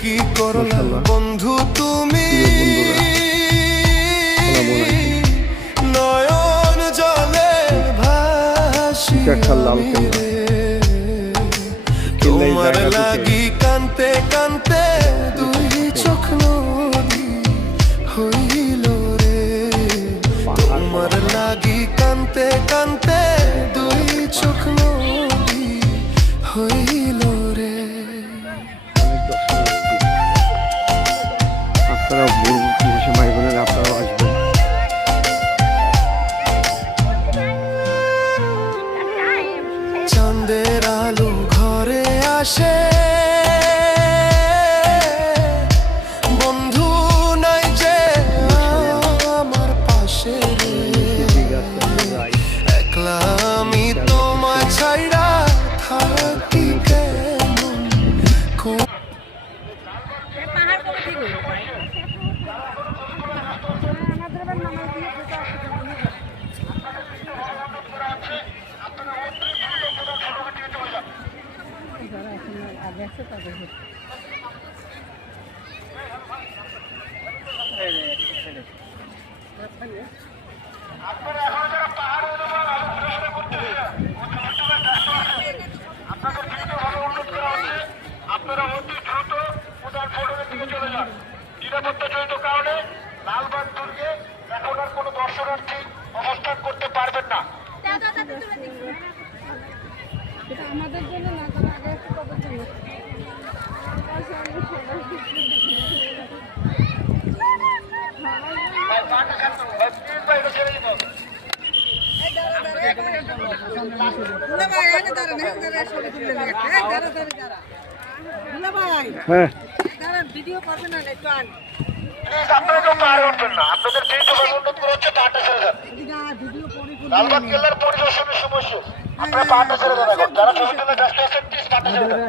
কি করলা বন্ধু তুমি, নয়ন জলে ভাসি রে, তোমার লাগি কানতে কানতে দুই চোখ নদী হইল রে, তোমার লাগি কানতে কানতে দুই চোখ নদী হইল রে। আপনারা বসে ভাই বোনেরা আপনারাও আসবেন। চাঁদের আলো ঘরে আসে, বন্ধু নাই যে আমার পাশে, একলা আমি তোমায় ছাইড়া থাকি কেমন। আপনারা অতি দ্রুত প্রধান ফটকের দিকে চলে যান। নিরাপত্তাজনিত কারণে লালবাগ দুর্গে এখন আর কোনো দর্শনার্থী অবস্থান করতে পারবেন না। আমাদের জন্য না, তবে আগে একটু কবে জন্য হ্যাঁ ভিডিও করবে না একটু আন আপনারা কেউ পাহাড়ে উঠবেন না, আপনাদের যে অনুরোধ করা হচ্ছে পাহাড়টা ছেড়ে যান। লালবাগ কেল্লার পরিদর্শনের সময় আপনারা পাহাড়টা ছেড়ে যান। যারা ছবি তুলে ব্যস্ত আছেন প্লিজ পাহাড়টা ছেড়ে যান।